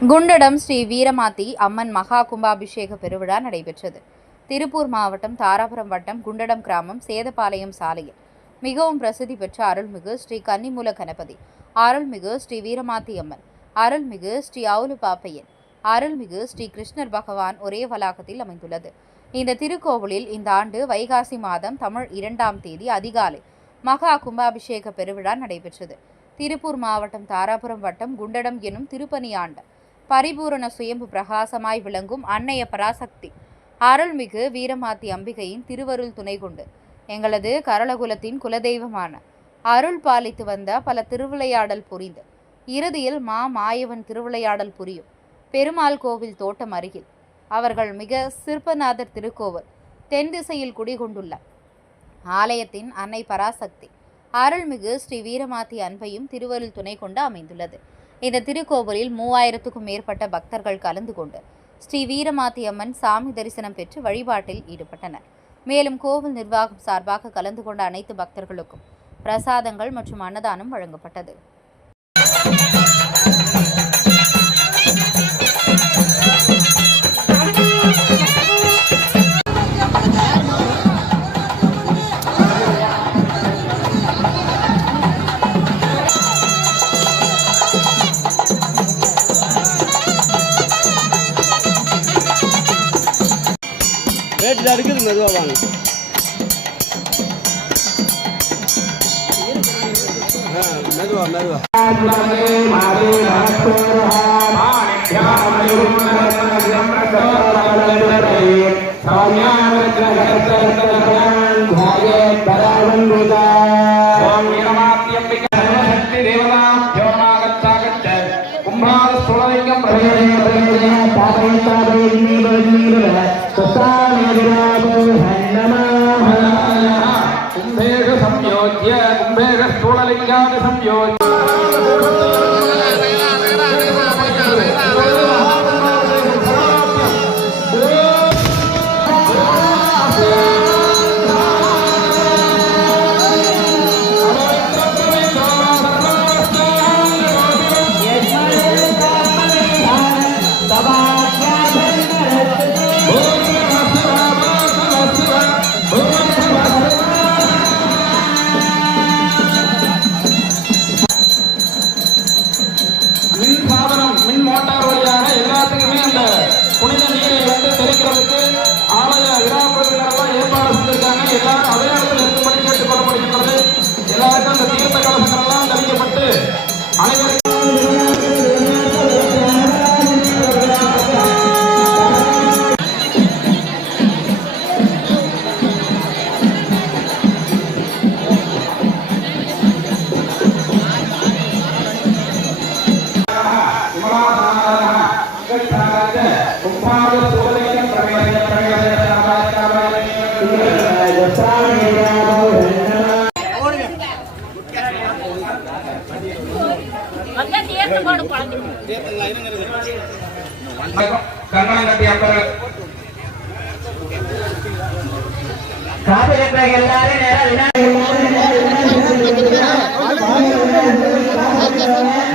குண்டடம் ஸ்ரீ வீரமாத்தி அம்மன் மகா கும்பாபிஷேக பெருவிழா நடைபெற்றது. திருப்பூர் மாவட்டம் தாராபுரம் வட்டம் குண்டடம் கிராமம் சேதபாளையம் சாலையில் மிகவும் பிரசித்தி பெற்ற அருள்மிகு ஸ்ரீ கன்னிமூல கணபதி, அருள்மிகு ஸ்ரீ வீரமாத்தி அம்மன், அருள்மிகு ஸ்ரீ அவுலு பாப்பையன், அருள்மிகு ஸ்ரீ கிருஷ்ணர் பகவான் ஒரே வளாகத்தில் அமைந்துள்ளது. இந்த திருக்கோவிலில் இந்த ஆண்டு வைகாசி மாதம் தமிழ் 2ஆம் தேதி அதிகாலை மகா கும்பாபிஷேக பெருவிழா நடைபெற்றது. திருப்பூர் மாவட்டம் தாராபுரம் வட்டம் குண்டடம் எனும் திருப்பணியாண்ட பரிபூரண சுயம்பு பிரகாசமாய் விளங்கும் அன்னைய பராசக்தி அருள்மிகு வீரமாத்தி அம்பிகையின் திருவருள் துணை கொண்டு எங்களது கரளகுலத்தின் குலதெய்வமான அருள் பாலித்து வந்த பல திருவிளையாடல் புரிந்து இறுதியில் மாயவன் திருவிளையாடல் புரியும் பெருமாள் கோவில் தோட்டம் அருகில் அவர்கள் மிக சிற்பநாதர் திருக்கோவில் தென் திசையில் குடிகொண்டுள்ள ஆலயத்தின் அன்னை பராசக்தி அருள்மிகு ஸ்ரீ வீரமாத்தி அன்பையும் திருவருள் துணை கொண்டு அமைந்துள்ளது. இந்த திருக்கோவிலில் 3000க்கும் மேற்பட்ட பக்தர்கள் கலந்து கொண்டு ஸ்ரீ வீரமாத்தி அம்மன் சாமி தரிசனம் பெற்று வழிபாட்டில் ஈடுபட்டனர். மேலும் கோவில் நிர்வாகம் சார்பாக கலந்து கொண்ட அனைத்து பக்தர்களுக்கும் பிரசாதங்கள் மற்றும் அன்னதானம் வழங்கப்பட்டது. ரேட்டில் இருக்குது மெதுவாக வாங்க. மெதுவா மின் மோட்டார் வழியாக எல்லாத்துக்குமே அந்த புனித நீரை தெளிக்கிறதுக்கு ஆலய விழாக்குழுவினரெல்லாம் ஏற்பாடு செஞ்சிருக்காங்க. எல்லாரும் அதே இடத்துல இருக்கும்படி கேட்டுக்கொள்ளப்படுகின்றது. எல்லாருக்கும் அந்த தீர்த்த கலசங்கள் எல்லாம் தெளிக்கப்பட்டு அனைவரும் எல்லாரும்